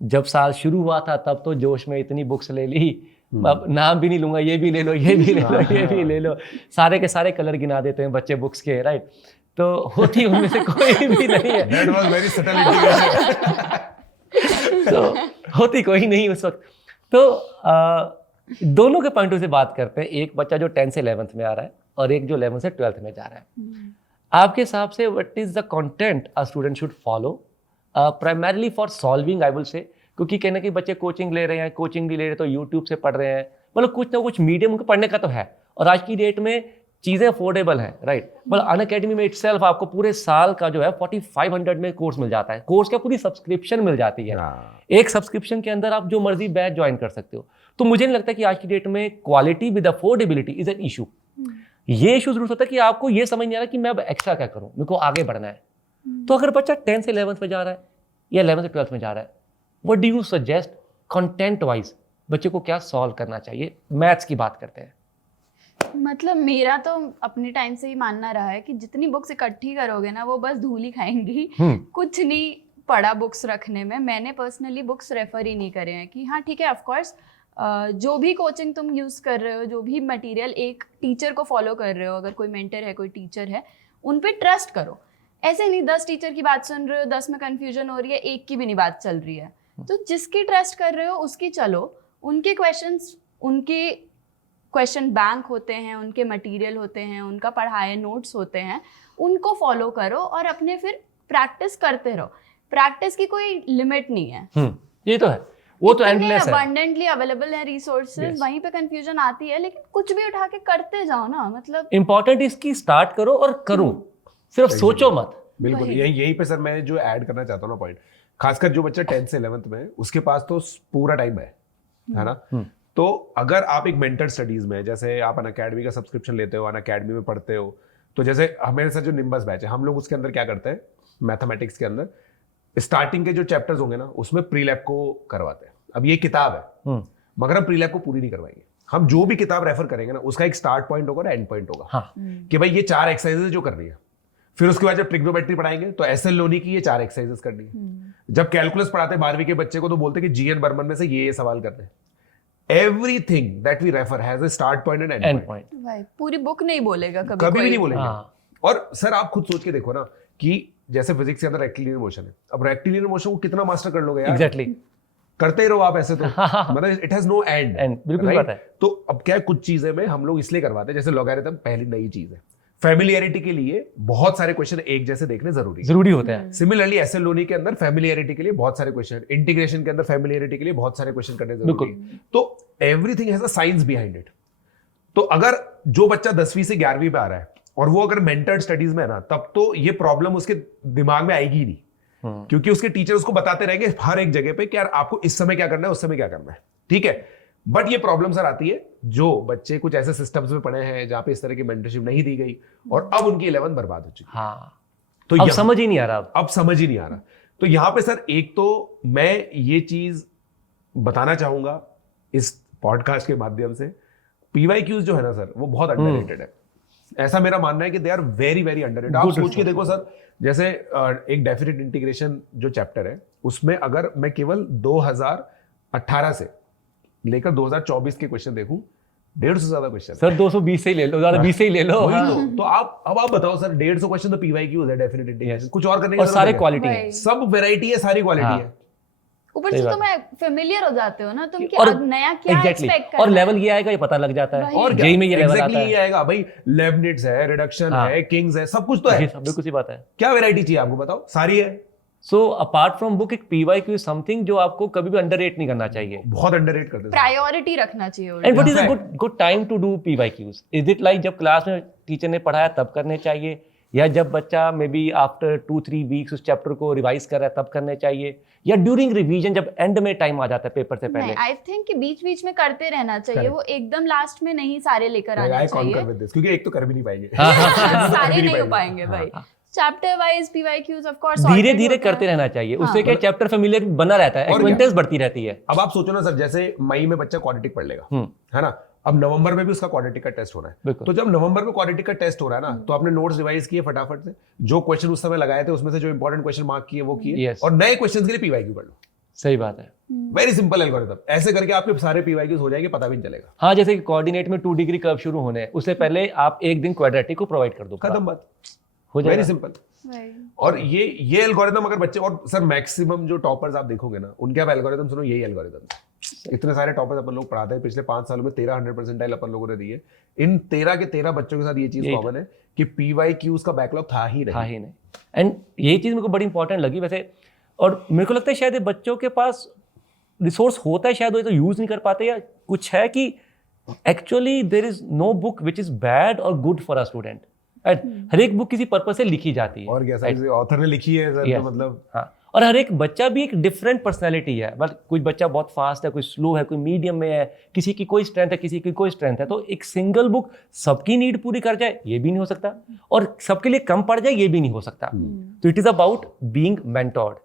जब साल शुरू हुआ था तब तो जोश में इतनी बुक्स ले ली, अब नाम भी नहीं लूंगा, ये भी ले लो, ये भी ले लो, ये भी ले लो, सारे के सारे कलर गिना देते हैं बच्चे बुक्स के, राइट। तो होती उनमें से कोई भी नहीं है। That was very subtle indication. तो होती कोई नहीं उस वक्त। तो दोनों के पॉइंट से बात करते हैं। एक बच्चा जो 10th से 11th में आ रहा है और एक जो 11th से 12th में जा रहा है। आपके हिसाब से what is the content a student should follow primarily for solving, I will say, क्योंकि कहने के बच्चे कोचिंग ले रहे हैं, कोचिंग भी ले रहे हैं तो यूट्यूब से पढ़ रहे हैं, मतलब कुछ ना कुछ मीडियम उनको पढ़ने का तो है। और आज की डेट में चीज़ें अफोर्डेबल हैं, राइट। मतलब अनअकैडमी में इटसेल्फ आपको पूरे साल का जो है 4500 में कोर्स मिल जाता है। कोर्स का पूरी सब्सक्रिप्शन मिल जाती है। एक सब्सक्रिप्शन के अंदर आप जो मर्जी बैच ज्वाइन कर सकते हो। तो मुझे नहीं लगता कि आज की डेट में quality with affordability is an issue. ये इशू जरूर होता है कि आपको ये समझ नहीं आ रहा कि मैं अब एक्स्ट्रा क्या करूं, मेरे को आगे बढ़ना है। तो अगर बच्चा 10th से 11th में जा रहा है या 11th से 12th में जा रहा है, what do you suggest content wise बच्चे को क्या सॉल्व करना चाहिए? मैथ्स की बात करते हैं। मतलब मेरा तो अपने टाइम से ही मानना रहा है कि जितनी बुक्स इकट्ठी करोगे ना वो बस धूल ही खाएंगी। कुछ नहीं पढ़ा बुक्स रखने में। मैंने पर्सनली बुक्स रेफर ही नहीं करे हैं कि हाँ ठीक है, ऑफ कोर्स जो भी कोचिंग तुम यूज़ कर रहे हो, जो भी मटेरियल, एक टीचर को फॉलो कर रहे हो, अगर कोई मेंटर है, कोई टीचर है, उन पे ट्रस्ट करो। ऐसे नहीं 10 टीचर की बात सुन रहे हो, 10 में कन्फ्यूजन हो रही है, एक की भी नहीं बात चल रही है। तो जिसकी ट्रस्ट कर रहे हो उसकी चलो, उनके क्वेश्चन बैंक होते हैं, उनके मटेरियल होते हैं, उनका पढ़ाए नोट्स होते हैं, उनको फॉलो करो और अपने फिर प्रैक्टिस करते रहो। प्रैक्टिस की कोई लिमिट नहीं है। ये तो है, वो तो एंडलेस है। अबंडेंटली अवेलेबल है रिसोर्सेज, वहीं पे कंफ्यूजन आती है, लेकिन कुछ भी उठा के करते जाओ ना, मतलब इंपॉर्टेंट इसकी स्टार्ट करो और करो, सिर्फ सोचो मत। बिल्कुल, यही पे सर मैं जो ऐड करना चाहता हूँ ना पॉइंट, खासकर जो बच्चा 10th से 11th में है उसके पास तो पूरा टाइम है ना। तो अगर आप एक मेंटर स्टडीज में, जैसे आप अनअकैडमी का सब्सक्रिप्शन लेते हो, अनअकैडमी में पढ़ते हो, तो जैसे हमारे साथ जो निम्बस बैच है, हम लोग उसके अंदर क्या करते हैं, मैथमेटिक्स के अंदर स्टार्टिंग के जो चैप्टर्स होंगे ना उसमें प्री लैब को करवाते हैं। अब ये किताब है मगर हम प्री लैब को पूरी नहीं करवाएंगे। हम जो भी किताब रेफर करेंगे ना उसका एक स्टार्ट पॉइंट होगा और एंड पॉइंट होगा। हाँ। कि भाई ये 4 एक्सरसाइजेस जो करनी है, फिर उसके बाद जब ट्रिग्नोमेट्री पढ़ाएंगे तो एसएल लोनी की ये 4 एक्सरसाइजेस करनी है। जब कैलकुलस पढ़ाते हैं 12वीं के बच्चे को तो बोलते हैं कि जीएन बर्मन में से ये सवाल करने हैं। Everything that we refer has a start point and end point. भाई पूरी बुक नहीं बोलेगा कभी भी नहीं बोलेंगे। और सर आप खुद सोच के देखो ना कि जैसे फिजिक्स के अंदर रेक्टिलिनियर मोशन है, अब रेक्टिलिनियर मोशन को कितना मास्टर कर लोगे यार? एग्जैक्टली, करते ही रहो आप ऐसे तो मतलब इट हैज नो एंड। बिल्कुल बात है। तो अब क्या है, कुछ चीजें में हम लोग इसलिए करवाते हैं, जैसे लॉगरिथम पहली नई चीज है, फैमिलियरिटी के लिए बहुत सारे क्वेश्चन एक जैसे देखने जरूरी होते हैं। सिमिलरली एसएल लोनी के अंदर फैमिलियरिटी के लिए बहुत सारे क्वेश्चन, इंटीग्रेशन के अंदर फैमिलियरिटी के लिए बहुत सारे क्वेश्चन करने जरूरी है। तो everything has a science behind it. तो अगर जो बच्चा 10वीं से 11वीं पे आ रहा है और वो अगर मेंटर्ड स्टडीज में है ना, तब तो ये प्रॉब्लम उसके दिमाग में आएगी ही नहीं, क्योंकि उसके टीचर उसको बताते रहेंगे हर एक जगह पे कि यार आपको इस समय क्या करना है, उस समय क्या करना है, ठीक है। बट ये प्रॉब्लम सर आती है जो बच्चे कुछ ऐसे सिस्टम्स में पढ़े हैं जहां पे इस तरह की मेंटरशिप नहीं दी गई और अब उनकी 11th बर्बाद हो चुकी है। तो अब समझ ही नहीं आ रहा। अब समझ ही नहीं आ रहा। तो यहां पे सर एक तो मैं ये चीज बताना चाहूंगा इस पॉडकास्ट के माध्यम से, पीवाईक्यूज जो है ना सर वो बहुत अंडररेटेड है। ऐसा मेरा मानना है कि they are very very underrated. आप सोच के देखो सर, जैसे एक डेफिनेट इंटीग्रेशन जो चैप्टर है उसमें अगर मैं केवल 2018 से लेकर 2024 के क्वेश्चन देखूं, 150 से ज्यादा क्वेश्चन सर 220 से ही ले लो, ज्यादा 20 से ही ले लो। तो आप बताओ सर, 150 क्वेश्चन तो पीवाईक्यूज है, डेफिनेट इंटीग्रेशन, कुछ और करने की और सारे क्वालिटी है, सब वैरायटी है, सारी क्वालिटी है। ऊपर से तुम्हें फेमिलियर हो जाते हो ना तुम कि और अब नया क्या एक्सपेक्ट कर और लेवल ये आएगा ये पता लग जाता है। और जेई में ये लेवल आता है, ये आएगा भाई, लेबनिट्ज है, रिडक्शन है, किंग्स है, सब कुछ तो है। बिल्कुल सी बात है। क्या वैरायटी चाहिए आपको बताओ, सारी है। सो अपार्ट फ्रॉम बुक, एक पीवाईक्यू इज समथिंग जो आपको कभी भी अंडररेट नहीं करना चाहिए, बहुत अंडररेट करते हैं, प्रायोरिटी रखना चाहिए। And what is a good time to do PYQs? Is it like जब क्लास में टीचर ने पढ़ाया तब करने चाहिए, या जब बच्चा मे बी आफ्टर 2-3 वीक्स उस चैप्टर को रिवाइज कर रहा है तब करने चाहिए, या ड्यूरिंग रिवीजन जब एंड में टाइम आ जाता है पेपर से पहले? आई थिंक कि बीच बीच में करते रहना चाहिए, वो एकदम लास्ट में नहीं सारे लेकर आना चाहिए, क्योंकि एक तो कर भी नहीं पाएंगे, सारे नहीं हो पाएंगे भाई। Chapter wise PYQs of course धीरे धीरे करते रहना चाहिए, उससे क्या चैप्टर फैमिलियर बना रहता है, एक्वेंटेंस बढ़ती रहती है। अब आप सोचो ना सर, जैसे मई में बच्चा क्वाड्रेटिक पढ़ लेगा, है ना, अब नवंबर में भी उसका क्वाड्रेटिक का टेस्ट हो रहा है, तो जब नवंबर में क्वाड्रेटिक का टेस्ट हो रहा है ना, तो आपने नोट्स रिवाइज किए फटाफट से, जो क्वेश्चन उस समय लगाए थे उसमें से जो इंपॉर्टेंट क्वेश्चन मार्क किए वो किए, और नए क्वेश्चंस के लिए पीवाईक्यू कर लो। सही बात है, वेरी सिंपल एल्गोरिथम, ऐसे करके आपके सारे पीवाईक्यूज हो जाएंगे, पता भी नहीं चलेगा। हाँ, जैसे कि कोऑर्डिनेट में 2 डिग्री कर्व शुरू होने हैं, उससे पहले आप एक दिन क्वाड्रेटिक को प्रोवाइड कर दो, खत्म बात, हो जाएगा। Very simple. और ये एल्गोरिथम अगर बच्चे, और सर मैक्सिमम जो टॉपर्स आप देखोगे ना, उनके आप एल्गोरिथम सुनो, यही एल्गोरिथम। इतने सारे टॉपर्स अपन लोग पढ़ाते हैं, पिछले 5 सालों में 13 100% अपन लोगों ने दिए, इन 13 के 13 बच्चों के साथ ये चीज कॉमन है कि पीवाईक्यूज का बैकलॉग था ही नहीं। एंड यही चीज मेरे को बड़ी इंपॉर्टेंट लगी वैसे, और मेरे को लगता है शायद बच्चों के पास रिसोर्स होता है, शायद वो तो यूज नहीं कर पाते, या कुछ है कि actually there is no book which is bad और गुड फॉर अ स्टूडेंट। हर एक बुक किसी पर्पस से लिखी जाती है, और क्या ऑथर ने लिखी है सर, तो मतलब हाँ। और हर एक बच्चा भी एक डिफरेंट पर्सनैलिटी है, मतलब कोई बच्चा बहुत फास्ट है, कोई स्लो है, कोई मीडियम में है, किसी की कोई स्ट्रेंथ है, किसी की कोई स्ट्रेंथ है। तो एक सिंगल बुक सबकी नीड पूरी कर जाए ये भी नहीं हो सकता, और सबके लिए कम पड़ जाए ये भी नहीं हो सकता। तो it is about being mentored.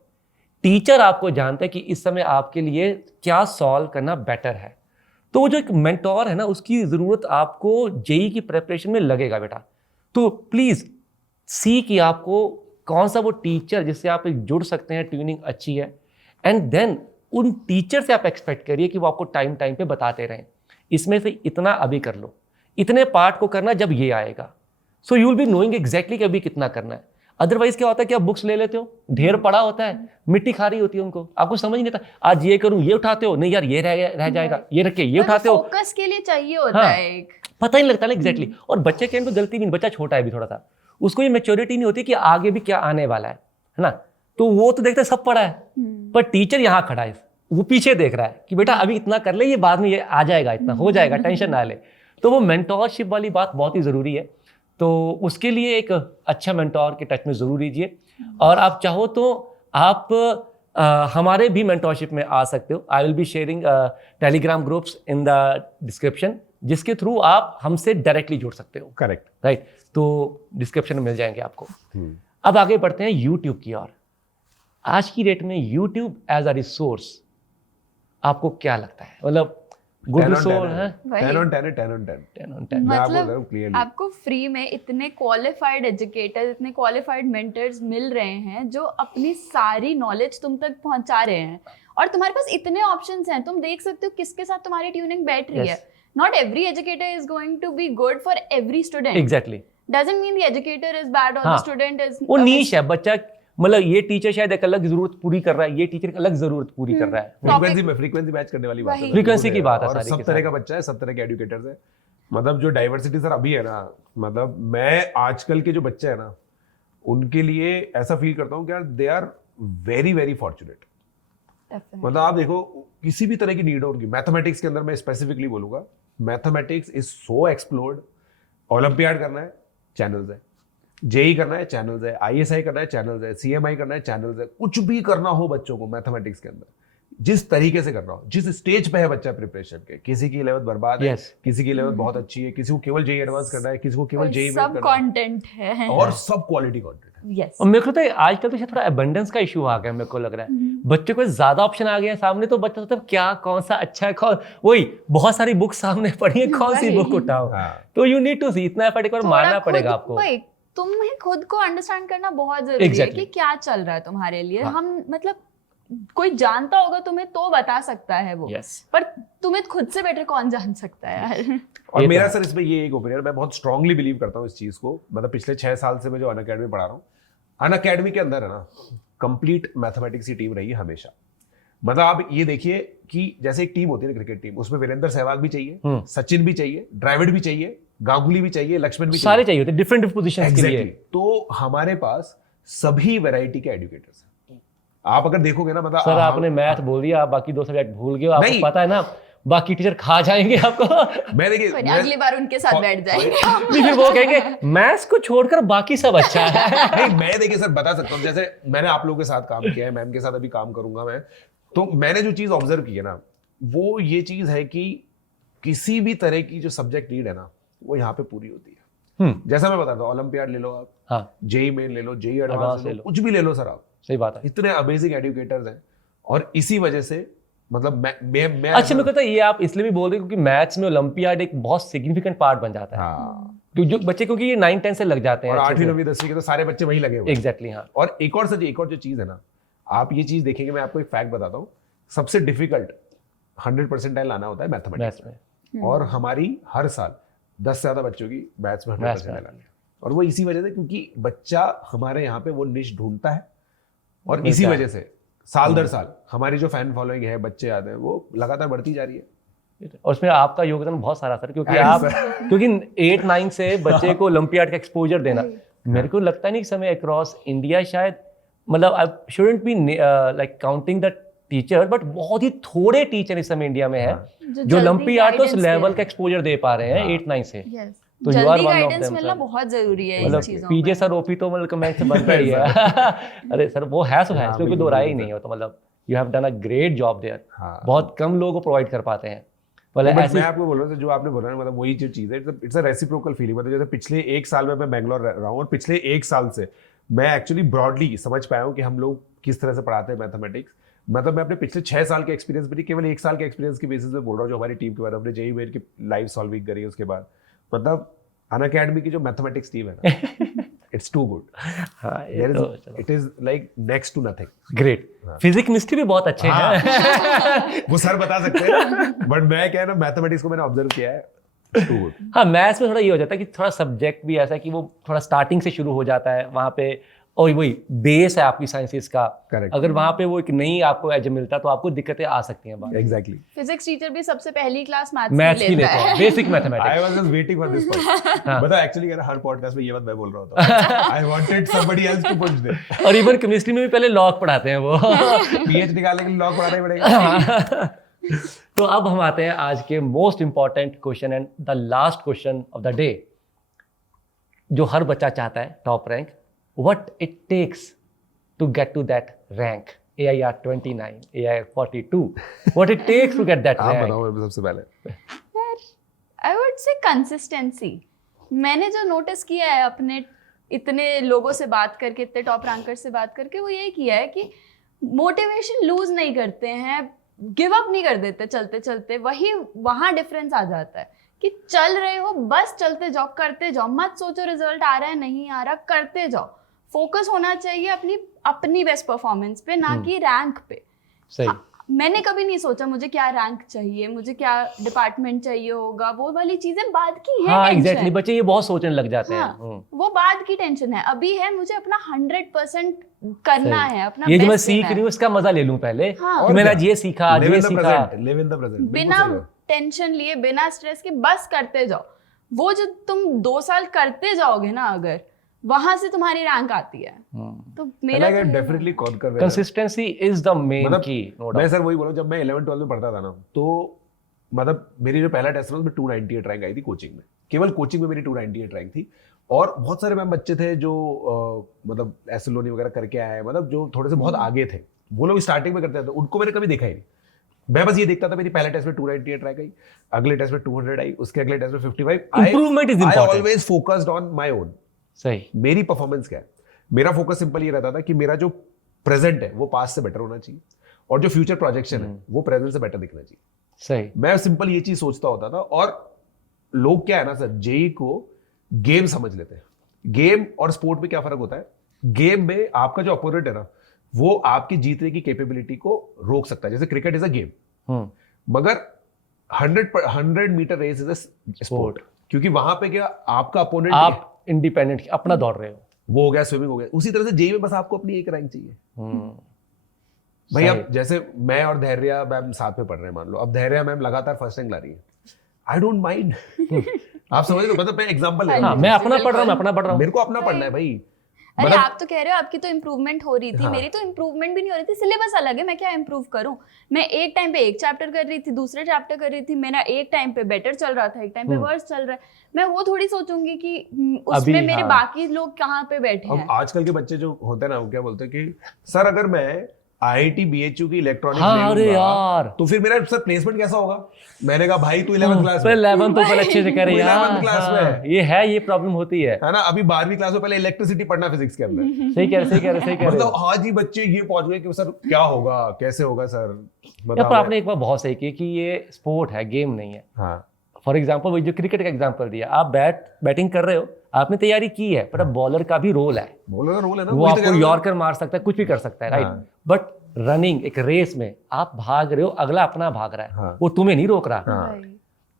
Teacher आपको जानता है कि इस समय आपके लिए क्या सॉल्व करना बेटर है, तो वो जो एक मेंटोर है ना, उसकी जरूरत आपको जेई की प्रिपरेशन में लगेगा बेटा। तो प्लीज सी कि आपको कौन सा वो टीचर जिससे आप जुड़ सकते हैं, ट्यूनिंग अच्छी है, एंड देन उन टीचर से आप एक्सपेक्ट करिए कि वो आपको टाइम टाइम पे बताते रहें, इसमें से इतना अभी कर लो, इतने पार्ट को करना जब ये आएगा, so you will be knowing exactly कि अभी कितना करना है। अदरवाइज क्या होता है कि आप बुक्स ले लेते हो, ढेर पड़ा होता है, मिट्टी खा रही होती है उनको, आपको समझ नहीं आता आज ये करूं, ये उठाते हो, नहीं यार ये रह जाएगा, ये रख के ये उठाते हो, फोकस के लिए चाहिए होता हाँ, है एक, पता ही नहीं लगता ना एग्जैक्टली। और बच्चे के अंदर गलती भी नहीं, बच्चा छोटा है भी थोड़ा सा, उसको ये मेच्योरिटी नहीं होती कि आगे भी क्या आने वाला है ना। तो वो तो देखते सब पड़ा है, पर टीचर यहाँ खड़ा है, वो पीछे देख रहा है कि बेटा अभी इतना कर ले, ये बाद में ये आ जाएगा, इतना हो जाएगा, टेंशन ना ले। तो वो मेंटोरशिप वाली बात बहुत ही ज़रूरी है। तो उसके लिए एक अच्छा मेंटोर के टच में ज़रूर लीजिए, और आप चाहो तो आप हमारे भी मेंटोरशिप में आ सकते हो। I will be sharing Telegram groups in the description, जिसके थ्रू आप हमसे डायरेक्टली जुड़ सकते हो। करेक्ट, राइट, तो डिस्क्रिप्शन में मिल जाएंगे आपको। अब आगे बढ़ते हैं यूट्यूब की ओर। आज की डेट में यूट्यूब एज अ रिसोर्स आपको क्या लगता है, मतलब गुड रिसोर्स है? 10 on 10 है, 10 on 10, 10 on 10। मैं आपको बता रहा हूं मतलब clearly। आपको फ्री में इतने क्वालिफाइड एजुकेटर्स, इतने क्वालिफाइड मेंटर्स मिल रहे हैं जो अपनी सारी नॉलेज तुम तक पहुंचा रहे हैं, और तुम्हारे पास इतने ऑप्शंस हैं, तुम देख सकते हो किसके साथ तुम्हारी ट्यूनिंग बैठ रही है। Not every educator is going to be good for every student. Exactly, doesn't mean the educator is bad और द हाँ, स्टूडेंट इज, वो नीश है बच्चा, मतलब ये टीचर शायद एक अलग जरूरत पूरी कर रहा है, ये टीचर एक अलग जरूरत पूरी कर रहा है। फ्रीक्वेंसी मैच करने वाली बात है, फ्रीक्वेंसी की बात है और सारी सब की तरह सारी। का बच्चा है, सब तरह के एजुकेटर्स है। मतलब जो डाइवर्सिटी सर अभी है ना, मतलब मैं आजकल के जो बच्चे हैं ना, उनके लिए ऐसा फील करता हूँ कि यार they are very very fortunate. मतलब आप देखो किसी भी तरह की नीड हो उनकी, मैथमेटिक्स के अंदर मैं स्पेसिफिकली बोलूंगा, mathematics is so explored. Olympiad करना है, चैनल्स है, जेई करना है, चैनल्स है, आईएसआई करना है, चैनल्स है, सीएमआई करना है, चैनल्स है। कुछ भी करना हो बच्चों को मैथमेटिक्स के अंदर, जिस तरीके से करना हो, जिस स्टेज पे है बच्चा प्रिपरेशन के, किसी की 11th बर्बाद है, किसी की 11th बहुत अच्छी है, किसी को केवल जेई एडवांस करना है, किसी को केवल जेई मेन सब करना है, कंटेंट है और सब क्वालिटी कंटेंट है। यस। और मेरे को तो आजकल तो शायद थोड़ा अबंडेंस का इशू आ गया, मेरे को लग रहा है बच्चों को ज्यादा ऑप्शन आ गए हैं सामने, तो बच्चा मतलब क्या कौन सा अच्छा है, कौन, वही बहुत सारी बुक सामने पड़ी है, कौन सी बुक उठाओ। तो यू नीड टू सी, इतना एफर्ट एक बार मारना पड़ेगा आपको। तुम्हें खुद को अंडरस्टैंड करना बहुत जरूरी है कि क्या चल रहा है तुम्हारे लिए। हम मतलब कोई जानता होगा तुम्हें तो बता सकता है वो, पर तुम्हें खुद से बेटर कौन जान सकता है यार। और मेरा सर इसमें ये एक ओपिनियन, मैं बहुत स्ट्रांगली बिलीव करता हूँ इस चीज को। मतलब पिछले 6 साल से मैं जो अनअकैडमी पढ़ा रहा हूँ, अनअकैडमी के अंदर है ना कंप्लीट मैथमेटिक्स की टीम रही है हमेशा। मतलब आप ये देखिए कि जैसे एक टीम होती है ना क्रिकेट टीम, उसमें वीरेंद्र सहवाग भी चाहिए, सचिन भी चाहिए, द्रविड़ भी चाहिए, गांगुली भी चाहिए, लक्ष्मण भी सारे चाहिए होते हैं डिफरेंट पोजीशंस के लिए। तो हमारे पास सभी वैरायटी के एजुकेटर्स हैं। आप अगर देखोगे ना, मतलब सर आपने मैथ बोल दिया, आप बाकी 2 सब्जेक्ट भूल गए, आपको पता है ना बाकी टीचर खा जाएंगे आपको। मैं देखिए अगली बार उनके साथ बैठ जाएंगे। फिर वो कहेंगे मैथ्स को छोड़कर बाकी सब अच्छा है। नहीं, मैं देखिए सर बता सकता हूँ, जैसे मैंने आप लोगों के साथ काम किया है, मैम के साथ अभी काम करूंगा मैं, तो मैंने जो चीज ऑब्जर्व की है ना, वो ये चीज है कि किसी भी तरह की जो सब्जेक्ट नीड है ना, वो यहाँ पे पूरी होती है। जैसा मैं बताता हूँ, ओलंपियाड ले लो आप, हाँ, जेई मेन ले लो, जेई एडवांस ले लो, कुछ भी ले लो सर आप, सही बात है, इतने अमेजिंग एजुकेटर्स हैं। और इसी वजह से मतलब मैं अच्छा मेरे को तो ये आप इसलिए भी बोल रहे हो क्योंकि मैथ्स में ओलंपियाड एक बहुत सिग्निफिकेंट पार्ट बन जाता है। हाँ, जो बच्चे क्योंकि ये 9-10 से लग जाते हैं, और 8वीं 9वीं 10वीं के तो सारे बच्चे वही लगे हुए। एग्जैक्टली, हाँ। और एक और जो चीज है ना, आप ये चीज देखेंगे, मैं आपको एक फैक्ट बताता हूँ, सबसे डिफिकल्ट 100% लाना होता है मैथमेटिक्स में, और हमारी हर साल 10 से ज्यादा बच्चों की मैथ्स में 100% लानी है। और वो इसी वजह से, क्योंकि बच्चा हमारे यहाँ पे वो निश ढूंढता है, और इसी वजह से साल दर साल हमारी जो फैन फॉलोइंग है, बच्चे आते हैं, वो लगातार बढ़ती जा रही है। और उसमें आपका योगदान बहुत सारा सर, क्योंकि 8-9 से बच्चे को ओलंपियाड का एक्सपोजर देना, मेरे को लगता नहीं कि समय अक्रॉस इंडिया शायद, मतलब I shouldn't be like counting the teacher, but बहुत ही थोड़े टीचर इस समय इंडिया में है जो ओलंपियाड उस लेवल का एक्सपोजर दे पा रहे हैं 8-9 से। तो you are one of them. मिलना बहुत जरूरी है इन चीजों में। पीजे सर ओपी तो मतलब कमेंट से बनता ही है। अरे सर वो है, इसमें कोई दो राय ही नहीं है। तो मतलब you have done a great job there. बहुत कम लोगों को प्रोवाइड कर पाते हैं। मैं आपको बोल रहा हूँ, जो आपने बोला ना, मतलब वही जो चीज है, इट्स अ रेसिप्रोकल फीलिंग। मतलब जैसे पिछले 1 साल में मैं बैंगलोर रहा हूँ, और पिछले 1 साल से मैं एक्चुअली ब्रॉडली समझ पाया हूँ कि हम लोग किस तरह से पढ़ाते हैं मैथमेटिक्स। मतलब मैं अपने पिछले 6 साल के एक्सपीरियंस भी, केवल 1 साल के एक्सपीरियंस के बेसिस पे बोल रहा हूँ, जो हमारी टीम के बारे में, हमने जेईई मेन की लाइव सॉल्विंग करी है उसके बाद। मतलब अनअकैडमी की जो मैथमेटिक्स टीम है ना, it's too good. It is like next to nothing. Great. Physics chemistry भी बहुत अच्छे हैं। वो सर बता सकते हैं, बट मैं क्या है ना, मैथमेटिक्स को मैंने ऑब्जर्व किया है, टू गुड। हाँ, मैथ्स में थोड़ा ये हो जाता है कि थोड़ा सब्जेक्ट भी ऐसा है कि वो थोड़ा स्टार्टिंग से शुरू हो जाता है वहाँ पे, और वही बेस है आपकी साइंसेस का। Correct. अगर वहां पे वो एक नई आपको एज मिलता तो आपको दिक्कतें आ सकती हैं बाद में। एग्जैक्टली फिजिक्स टीचर भी सबसे पहली क्लास मैथ्स की लेता लेते है। हैं, basic mathematics. I was just waiting for this point. हाँ। बता एक्चुअली यार हर पॉडकास्ट में ये बात मैं बोल रहा होता I wanted somebody else to push this. और इवन केमिस्ट्री में भी पहले लॉग पढ़ाते हैं वो। पीएच निकालने के लिए लॉग पढ़ाना ही पड़ेगा। तो अब हम आते हैं आज के most important question and the last question of the day, जो हर बच्चा चाहता है, top rank. What it takes to get to that rank? AIR 29, AIR 42, what it takes to get that आप rank? बताओ मेरे को सबसे पहले। I would say consistency. मैंने जो नोटिस किया है अपने इतने लोगों से बात करके, इतने टॉप रैंकर से बात करके, वो ये किया है कि मोटिवेशन लूज नहीं करते हैं, गिव अप नहीं कर देते चलते चलते। वही वहाँ डिफरेंस आ जाता है कि चल रहे हो, बस चलते जाओ, करते जाओ, मत सोचो रिजल्ट आ रहा है नहीं आ रहा, करते जाओ। फोकस होना चाहिए अपनी बेस्ट परफॉर्मेंस पे, ना कि रैंक पे। सही। मैंने कभी नहीं सोचा मुझे क्या रैंक चाहिए, मुझे क्या डिपार्टमेंट चाहिए होगा, वो वाली चीजें बाद की है। हाँ tension। एग्जैक्टली, बच्चे ये बहुत सोचने लग जाते हाँ, हैं। वो बाद की टेंशन है। अभी है मुझे अपना 100% करना है, अपना ये जो मैं best सीख देना रही है। हूँ इसका मजा ले लूं पहले, हाँ। कि मैंने आज ये सीखा, आज लिव ये इन द सीखा। Present, live in the present. बिना टेंशन लिए, बिना स्ट्रेस के बस करते जाओ। वो जो तुम 2 साल करते जाओगे ना, अगर वहां से तुम्हारी रैंक आती है। तो मेरा तो definitely conquer consistency is the main मतलब की। मैं सर वही बोला, जब मैं 11 12 में पढ़ता था ना, तो मतलब मेरी जो पहला टेस्ट था उसमें 298 रैंक आई थी कोचिंग में। केवल कोचिंग में मेरी 298 रैंक थी। और बहुत सारे मैम बच्चे थे जो मतलब एसएलओनी वगैरह करके आए, मतलब जो थोड़े से बहुत आगे थे, वो लोग स्टार्टिंग में करते थे, उनको मैंने कभी देखा ही नहीं। मैं बस ये देखता था मेरी पहले टेस्ट में 298 रैंक आई, अगले टेस्ट में 200 आई, उसके अगले टेस्ट में 55। Improvement is important. I always focused on my own. सही। मेरी परफॉर्मेंस क्या है, मेरा फोकस सिंपल ये रहता था कि मेरा जो प्रेजेंट है वो पास्ट से बेटर होना चाहिए, और जो फ्यूचर प्रोजेक्शन है वो प्रेजेंट से बेटर दिखना चाहिए। सही। मैं सिंपल ये चीज सोचता होता था। और लोग क्या है ना सर, जेई को गेम समझ लेते हैं। गेम और स्पोर्ट में क्या फर्क होता है? गेम में आपका जो अपोनेंट है ना, वो आपकी जीतने की कैपेबिलिटी को रोक सकता है। जैसे क्रिकेट इज अ गेम, मगर 100 metre race is a sport, क्योंकि वहां पे क्या आपका अपोनेंट, आप इंडिपेंडेंट अपना दौड़ रहे हो। वो हो गया, स्विमिंग हो गया। उसी तरह से जेई में बस आपको अपनी एक रैंक चाहिए। भाई सही। अब जैसे मैं और धैर्या मैम साथ में पढ़ रहे हैं, मान लो अब धैर्या मैम लगातार फर्स्ट रैंक ला रही है, आई डोंट माइंड। आप समझ रहे हो? मतलब मैं एग्जांपल ले रहा हाँ, हूँ, मैं अपना पढ़ रहा हूँ, मैं अपना पढ़ रहा हूँ। मेरे को अपना पढ़ना है भाई। अरे मतलब आप तो कह रहे हो आपकी तो इम्प्रूवमेंट हो रही थी, हाँ। मेरी तो इम्प्रूवमेंट भी नहीं हो रही थी। सिलेबस अलग है, मैं क्या इम्प्रूव करूं? मैं एक टाइम पे एक चैप्टर कर रही थी, दूसरे चैप्टर कर रही थी, मेरा एक टाइम पे बेटर चल रहा था, एक टाइम पे वर्स चल रहा है। मैं वो थोड़ी सोचूंगी कि उसमें मेरे हाँ। बाकी लोग कहाँ पे बैठे अब हैं। आजकल के बच्चे जो होते हैं ना, वो क्या बोलते हैं कि सर अगर मैं IIT BHU की इलेक्ट्रॉनिक्स हाँ, अरे यार। तो फिर मेरा सर प्लेसमेंट कैसा होगा? मैंने कहा भाई तू 11th क्लास में, 11 तो पहले अच्छे से करे वो यार। 11th क्लास में हाँ, ये है, ये प्रॉब्लम होती है। है ना? अभी 12वीं क्लास में पहले इलेक्ट्रिसिटी पढ़ना फिजिक्स के अंदर। सही कह रहे, सही कह रहे, सही कह रहे मतलब हो। आज ही बच्चे ये पहुंच गए कि सर क्या होगा, कैसे होगा सर, यार, बताओ। पर आपने एक बार बहुत सही की कि ये स्पोर्ट है, गेम नहीं है। हाँ, फॉर एग्जाम्पल वही जो क्रिकेट का एग्जाम्पल दिया, आप बैटिंग कर रहे हो, आपने तैयारी की है, पर अब बॉलर का भी रोल है। बोलो ना, रोल है ना, वो वही तो आपको कह रहा हूं। यॉर्कर मार सकता है, कुछ भी कर सकता है, राइट? हाँ। बट रनिंग एक रेस में आप भाग रहे हो, अगला अपना भाग रहा है, हाँ। वो तुम्हें नहीं रोक रहा। हाँ। भाई।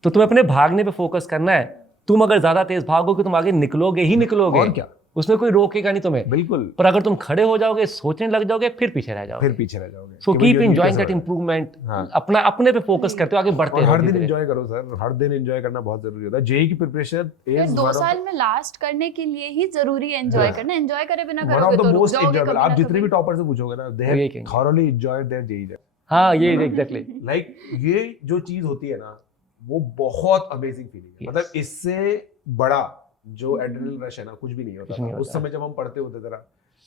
तो तुम्हें अपने भागने पे फोकस करना है। तुम अगर ज्यादा तेज भागोगे तुम आगे निकलोगे ही निकलोगे, और क्या? उसमें कोई रोकेगा नहीं तुम्हें। बिल्कुल, पर अगर तुम खड़े हो जाओगे, सोचने लग जाओगे, फिर पीछे रह जाओगे। फिर पीछे रह जाओगे। सो कि भाई कीप ये एंजॉयिंग कैसे दैट हो रहा है? इंप्रूवमेंट। हाँ। अपना अपने पे फोकस करते हो, आगे बढ़ते और रहो हर दिन धीरे-धीरे। एंजॉय करो सर, हर दिन एंजॉय करना बहुत जरूरी होता है। जेई की प्रिपरेशन फिर इज 2 साल में लास्ट करने के लिए ही जरूरी है एंजॉय करना। एंजॉय करे बिना वन ऑफ करोगे द तो रुक मोस्ट जाओगे एंजॉयबल। कभी आप ना जितने भी कभी। टॉपर से पूछोगे ना, दे यही हैव कहेंगे। Thoroughly enjoyed their JEE. हाँ, ये एग्जैक्टली। लाइक ये जो चीज होती है ना, वो बहुत अमेजिंग फीलिंग है। Yes. मतलब इससे बड़ा जो एड्रेनलिन रश है ना, कुछ भी नहीं होता कुछ नहीं था। उस होता। समय जब हम पढ़ते होते थे ना,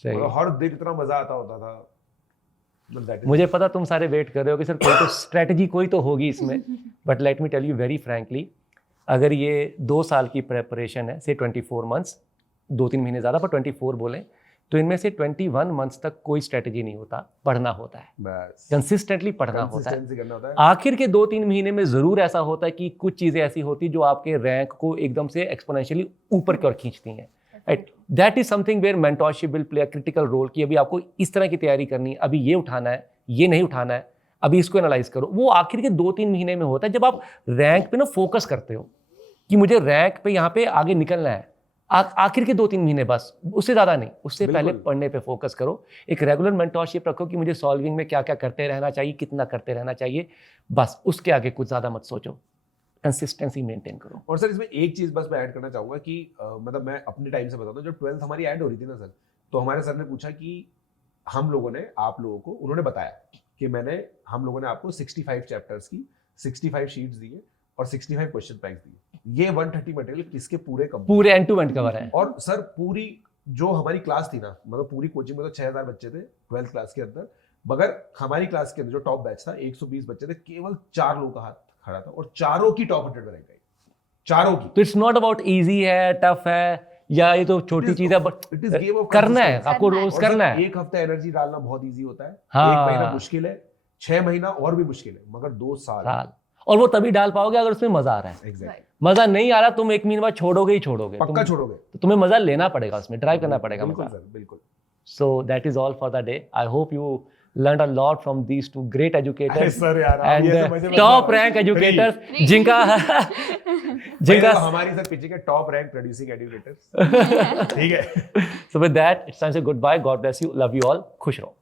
सही। मतलब हर दिन इतना मजा आता होता था। But that is- मुझे पता तुम सारे वेट कर रहे हो कि सर कोई तो स्ट्रेटजी कोई तो होगी इसमें, but let me tell you very frankly, अगर ये 2 साल की प्रेपरेशन है, से 24 मंथ्स, 2-3 महीने ज़्यादा, पर 24 बोलें, तो इनमें से 21 मंथ्स तक कोई स्ट्रेटजी नहीं होता, पढ़ना होता है, बस कंसिस्टेंटली पढ़ना होता है। कंसिस्टेंसी करना होता है। आखिर के 2-3 महीने में ज़रूर ऐसा होता है कि कुछ चीज़ें ऐसी होती जो आपके रैंक को एकदम से एक्सपोनेंशियली ऊपर की ओर खींचती हैं। That is something where mentorship will play a critical role, कि अभी आपको इस तरह की तैयारी करनी है, अभी ये उठाना है, ये नहीं उठाना है, अभी इसको एनालाइज करो। वो आखिर के 2-3 महीने में होता है जब आप रैंक पे ना फोकस करते हो कि मुझे रैंक पे यहाँ पे आगे निकलना है। आखिर के 2-3 महीने बस, उससे ज़्यादा नहीं, उससे पहले बिल्कुल। पढ़ने पे फोकस करो। एक रेगुलर मेंटोरशिप रखो कि मुझे सॉल्विंग में क्या क्या करते रहना चाहिए, कितना करते रहना चाहिए, बस उसके आगे कुछ ज़्यादा मत सोचो, कंसिस्टेंसी मेंटेन करो। और सर इसमें एक चीज बस मैं ऐड करना चाहूंगा कि मतलब मैं अपने टाइम से बताता हूँ, जब 12th हमारी ऐड हो रही थी ना सर, तो हमारे सर ने पूछा कि हम लोगों ने आप लोगों को, उन्होंने बताया कि हम लोगों ने आपको 65 चैप्टर्स की 65 शीट्स दिए और 65 क्वेश्चन बैंक्स दिए। ये 130 मटेरियल किसके पूरे पूरे एंड टू एंड कवर है। और सर पूरी जो हमारी क्लास थी ना, मतलब पूरी कोचिंग में तो 6000 बच्चे थे 12th क्लास के अंदर, मगर हमारी क्लास के अंदर जो टॉप बैच था 120 बच्चे थे, केवल 4 लोगों का हाथ खड़ा था और चारों की टॉप 100 में रैंक आई, चारों की। तो इट्स नॉट अबाउट इजी है, टफ है, या ये तो छोटी चीज है, but it is game of करना है, आपको रोज और करना सर, है। एक हफ्ता एनर्जी डालना बहुत इजी होता है, हाँ। 1 महीना मुश्किल है, 6 महीना और भी मुश्किल है, मगर 2 साल और वो तभी डाल पाओगे अगर उसमें मजा आ रहा है। एग्जैक्टली, मजा नहीं आ रहा, तुम 1 महीने बाद छोड़ोगे ही छोड़ोगे, पक्का छोड़ोगे। तो तुम्हें मजा लेना पड़ेगा, उसमें ड्राइव करना पड़ेगा बिल्कुल मजा। सर, बिल्कुल। So that is all for the day. I hope you learned a lot from these two great अरे educators सर यार, आप ये तो and मजे में top बता रहे rank हैं। educators जिनका जिनका हमारी सर पीछे के टॉप रैंक प्रोड्यूसिंग एजुकेटर्स, ठीक है। So with that, it's time to say goodbye. God bless you. Love you all. खुश रहो।